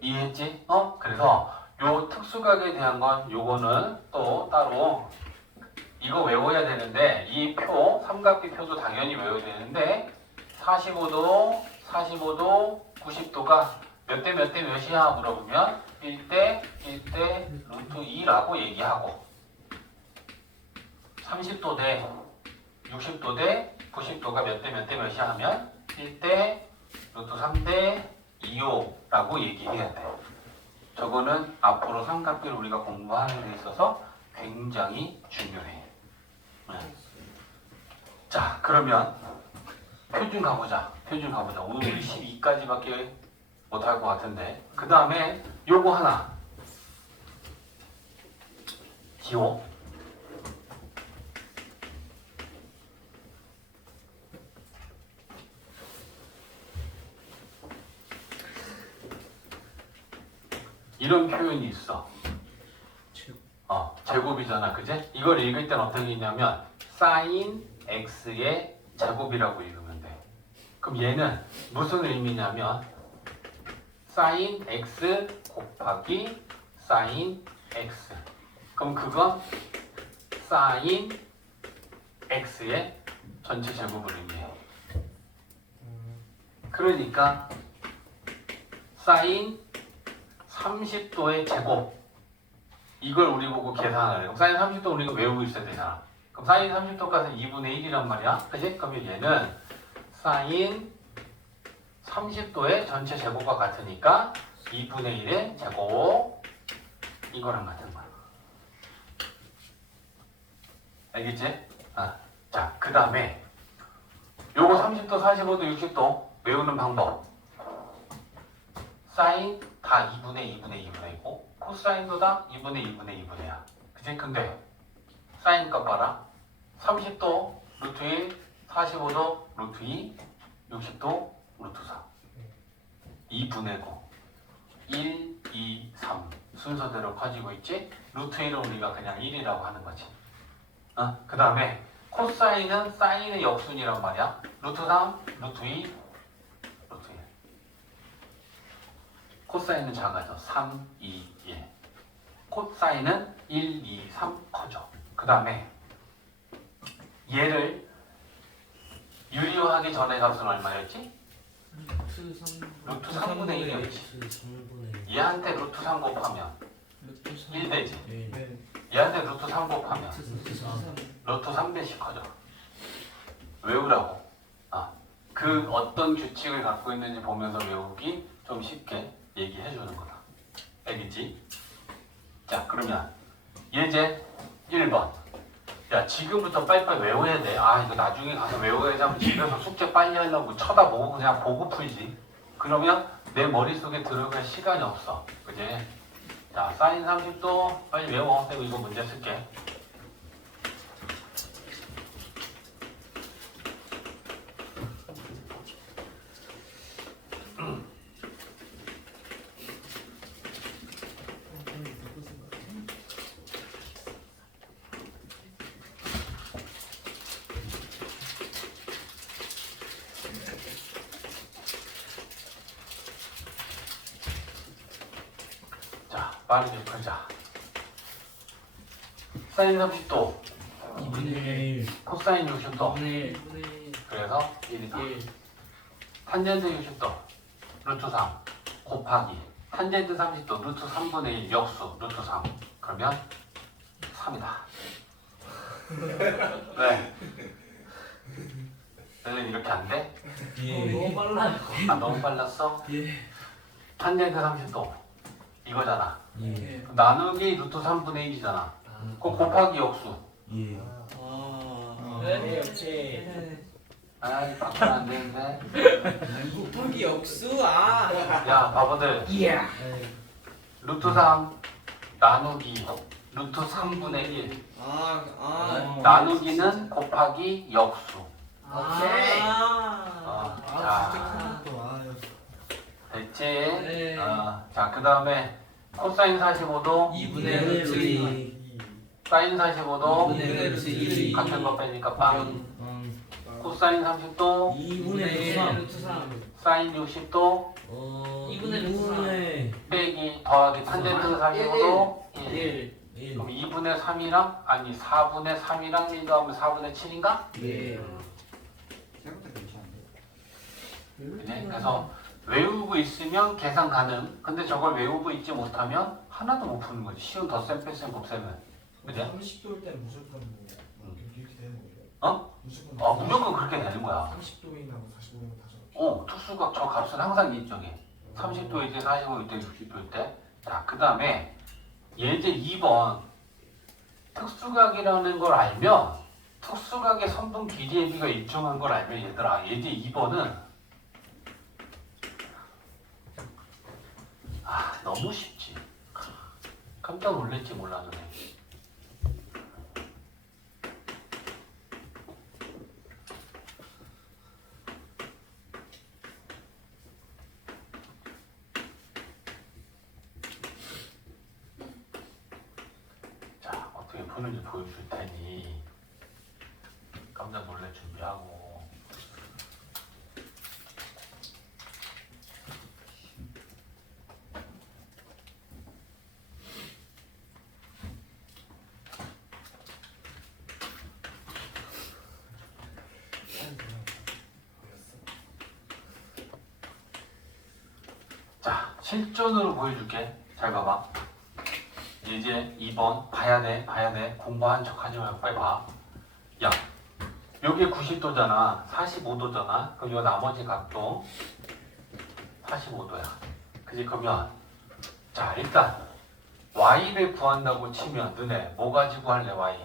이해했지? 그래서 요 특수각에 대한 건 요거는 또 따로 이거 외워야 되는데 이 표, 삼각비 표도 당연히 외워야 되는데 45도, 90도가 몇 대 몇 대 몇이야 물어보면 1대 1대 루트 2라고 얘기하고 30도 대 60도 대 90도가 몇 대 몇 대 몇이야 하면 1대 루트 3대 2호라고 얘기해야 돼. 저거는 앞으로 삼각비를 우리가 공부하는 데 있어서 굉장히 중요해. 자, 그러면 표준 가보자. 오늘 우리 12까지밖에 못할 것 같은데 그 다음에 요거 하나 기호 이런 표현이 있어. 제곱이잖아, 그제? 이걸 읽을 땐 어떻게 읽냐면 사인 x의 제곱이라고 읽으면 돼. 그럼 얘는 무슨 의미냐면 사인 x 곱하기 사인 x. 그럼 그건 사인 x의 전체 제곱을 의미해. 그러니까 사인 30도의 제곱. 이걸 우리 보고 계산하래. 그럼 사인 30도 우리가 외우고 있어야 되잖아. 그럼 사인 30도까지 2분의 1이란 말이야. 그치? 그러면 얘는 사인 30도의 전체 제곱과 같으니까 2분의 1의 제곱 이거랑 같은 거야. 알겠지? 자, 그 다음에 요거 30도, 45도, 60도 외우는 방법. 사인 다 2분의 2분의 2분의 2고 코사인도 다 2분의 2분의 2분의 2야. 그치? 근데 사인 값 봐라. 30도 루트 1, 45도 루트 2, 60도 루트 4. 2분의 9. 1, 2, 3 순서대로 커지고 있지? 루트 1은 우리가 그냥 1이라고 하는 거지. 그 다음에 코사인은 사인의 역순이란 말이야. 루트 3, 루트 2, 루트 1. 코사인은 작아져. 3, 2, 1. 코사인은 1, 2, 3 커져. 그 다음에 얘를 유리화하기 전에 값은 얼마였지? 루트 3분의 1이었지. 루트 3분의 1 얘한테 루트 3 곱하면 루트 3 1 되지. 예. 네 얘한테 루트 3 곱하면 루트 3 루트 3배씩 커져. 외우라고. 그 어떤 규칙을 갖고 있는지 보면서 외우기 좀 쉽게 얘기해 주는 거다. 알겠지? 자, 그러면 예제 1번. 야, 지금부터 빨리빨리 외워야 돼. 이거 나중에 가서 외워야지 하면 집에서 숙제 빨리 하려고 쳐다보고 그냥 보고 풀지. 그러면 내 머릿속에 들어갈 시간이 없어. 그지? 자, 사인 30도 빨리 외워. 내가 이거 문제 쓸게. 빠르게 풀자. 사인 30도, 2분의 1 코사인 60도. 2분의 1 그래서 1이다. 1 탄젠트 60도, 루트 3 곱하기 탄젠트 30도, 루트 3분의 1 역수, 루트 3. 그러면 3이다. 왜? 너는 이렇게 안 돼? 예. 빨라요. 아, 너무 빨랐어? 예. 탄젠트 30도 이거잖아. 예. 나누기 루트 3분의 1이잖아. 그거 곱하기 역수. 예. 네, 역시. 아이, 바꾸면 안 되는데. 곱하기 역수. 아. 야, 바보들. 예. 루트 3 나누기 루트 3분의 1. 아. 나누기는 곱하기 역수. 오케이. 자, 또 됐지? 네. 자, 그 다음에 코사인 45도, 2분의 루트 2. 사인 45도, 2분의 루트 2. 같은 거 빼니까 빵. 코사인 30도, 2분의 3. 3 루트 3. 사인 60도, 2분의 루트 3. 빼기 더하기 탄젠트 45도, 1. 1. 그럼 2분의 3이랑, 아니 4분의 3이랑 1 더하면 4분의 7인가? 예. 생각보다 괜찮은데? 그지? 그래서 외우고 있으면 계산 가능. 근데 저걸 외우고 있지 못하면 하나도 못 푸는 거지. 쉬운 덧셈, 뺄셈, 곱셈은. 그지? 30도일 땐 무조건 뭐 이렇게 되는 거예요? 어? 무조건 무조건 그렇게 되는 거야. 30도이나 45도면 다 적어. 특수각 저 값은 항상 일정해. 30도일 때, 45일 때, 60도일 때. 자, 그 다음에 예제 2번 특수각이라는 걸 알면 특수각의 선분 길이의 비가 일정한 걸 알면 얘들아 예제 2번은 너무 쉽지. 깜짝 놀랄지 몰라 너네. 자, 어떻게 푸는지 보여줄 테니 깜짝 놀랄 준비하고. 자, 실전으로 보여줄게. 잘 봐봐. 이제 2번 봐야 돼. 공부한 척 하지 말고 빨리 봐. 야, 여기 90도잖아. 45도잖아. 그럼 요 나머지 각도 45도야. 그지? 그러면 자, 일단 y를 구한다고 치면 너네 뭐 가지고 할래? y.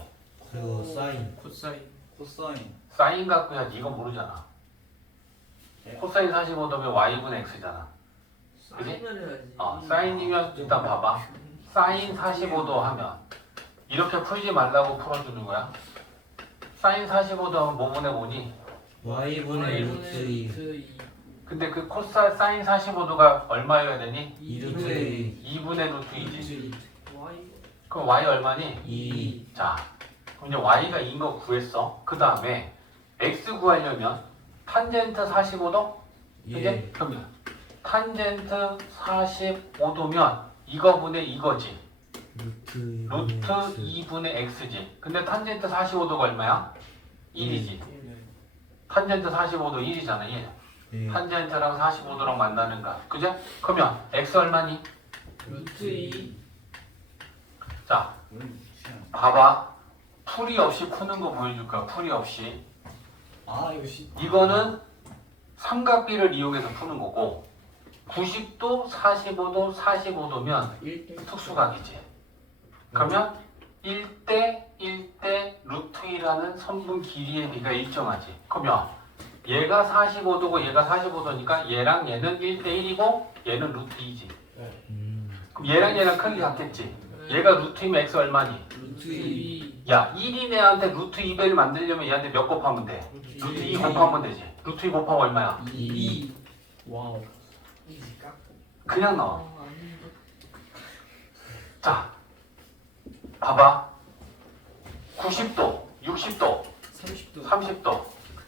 그리고 사인 코사인. 사인 갖고 해야지. 이거 모르잖아. 코사인 45도면 y분의 x잖아. 그지? 해야지. 사인이면 일단 봐봐. 사인 45도 하면 이렇게 풀지 말라고 풀어주는 거야. 사인 45도 하면 뭐분의 뭐니? y분의 루트 2 근데 그 사인 45도가 얼마여야 되니? 2 루트 2 2분의 루트 2지. Y. 그럼 y 얼마니? 2 자, 그럼 이제 y가 2인 거 구했어. 그 다음에 x 구하려면 탄젠트 45도? 그지? 예. 그러면 탄젠트 45도면 이거분의 이거지. 루트 루트 2분의 x지. 근데 탄젠트 45도가 얼마야? 1이지. 탄젠트 45도 1이잖아. 1. 예. 탄젠트랑 45도랑 만나는 거. 그죠? 그러면 x 얼마니? 루트 2. 자, 봐봐. 풀이 없이 푸는 거 보여줄까? 풀이 없이. 이거는 삼각비를 이용해서 푸는 거고 90도, 45도, 45도면 1대 특수각이지. 그러면 1대 1대 루트 2라는 선분 길이의 비가 일정하지. 그러면 얘가 45도고 얘가 45도니까 얘랑 얘는 1대 1이고 얘는 루트 2지. 그럼 얘랑 얘랑 크기 같겠지. 얘가 루트 2면 x 얼마니? 루트 2. 야, 1인 애한테 루트 2배를 만들려면 얘한테 몇 곱하면 돼? 루트 2 곱하면 되지. 루트 2 곱하면 얼마야? 2. 와우. 이지까? 그냥 나와. 자, 봐봐. 90도, 60도, 30도. 30도.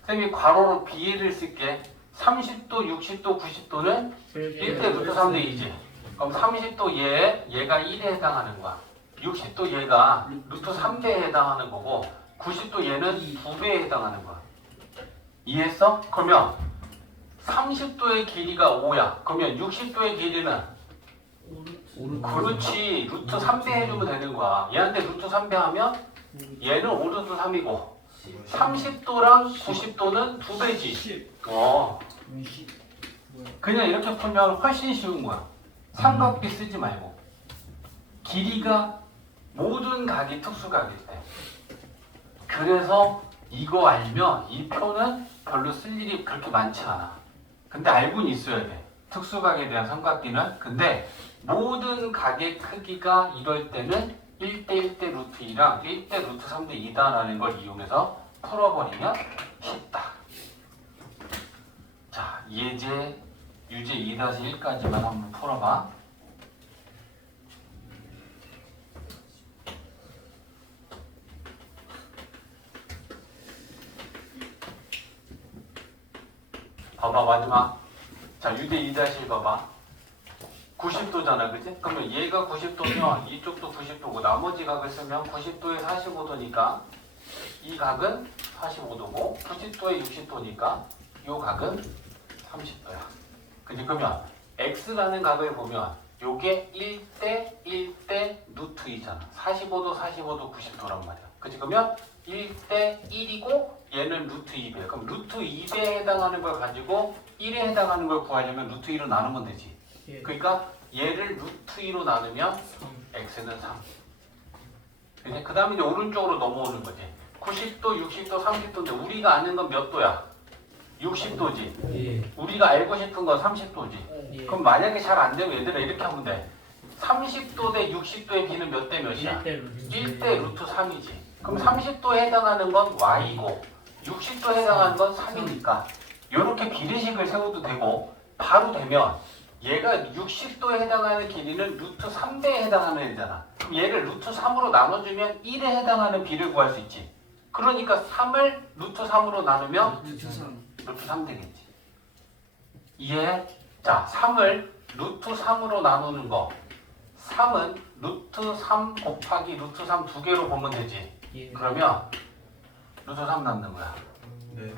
선생님이 괄호로 비례를 쓸게. 30도, 60도, 90도는 1대 루트 3대 2지. 그럼 30도 얘가 1에 해당하는 거야. 60도 얘가 루트 3배에 해당하는 거고 90도 얘는 2배에 해당하는 거야. 이해했어? 그러면 30도의 길이가 5야. 그러면 60도의 길이는 그렇지. 루트 3배 해주면 되는 거야. 얘한테 루트 3배 하면 얘는 5루트 3이고 30도랑 90도는 2배지. 10. 그냥 이렇게 풀면 훨씬 쉬운 거야. 삼각비 쓰지 말고. 길이가 모든 각이 특수각일 때. 그래서 이거 알면 이 표는 별로 쓸 일이 그렇게 많지 않아. 근데 알고는 있어야 돼. 특수각에 대한 삼각비는. 근데 모든 각의 크기가 이럴 때는 1대 1대 루트 2랑 1대 루트 3대 2다라는 걸 이용해서 풀어버리면 쉽다. 자, 예제 유제 2-1까지만 한번 풀어봐. 봐봐, 마지막. 자, 유제 2-1 봐봐. 90도잖아, 그치? 그러면 얘가 90도면 이쪽도 90도고 나머지 각을 쓰면 90도에 45도니까 이 각은 45도고 90도에 60도니까 이 각은 30도야. 그치? 그러면 x라는 각을 보면 요게 1대 1대 루트 2잖아. 45도, 45도, 90도란 말이야. 그치? 그러면 1대 1이고 얘는 루트 2배. 그럼 루트 2배에 해당하는 걸 가지고 1에 해당하는 걸 구하려면 루트 2로 나누면 되지. 예. 그러니까 얘를 루트 2로 나누면 3. x는 3. 그 다음에 이제 오른쪽으로 넘어오는 거지. 90도, 60도, 30도인데 우리가 아는 건 몇 도야? 60도지. 예. 우리가 알고 싶은 건 30도지. 예. 그럼 만약에 잘 안 되면 얘들아 이렇게 하면 돼. 30도 대 60도의 비는 몇 대 몇이야? 1대 루트 3이지. 그럼 30도에 해당하는 건 y고 60도에 해당하는 건 3이니까 이렇게 비례식을 세워도 되고 바로 되면 얘가 60도에 해당하는 길이는 루트 3배에 해당하는 애잖아. 그럼 얘를 루트 3으로 나눠주면 1에 해당하는 비를 구할 수 있지. 그러니까 3을 루트 3으로 나누면 루트 3 되겠지. 이해? 자, 3을 루트 3으로 나누는 거. 3은 루트 3 곱하기 루트 3 두 개로 보면 되지. 예. 그러면 루트 3 남는 거야. 네.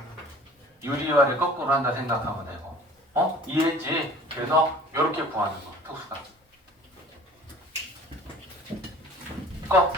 유리화를 거꾸로 한다 생각하면 되고. 이해했지? 그래서 이렇게 구하는 거. 특수가. 꺼.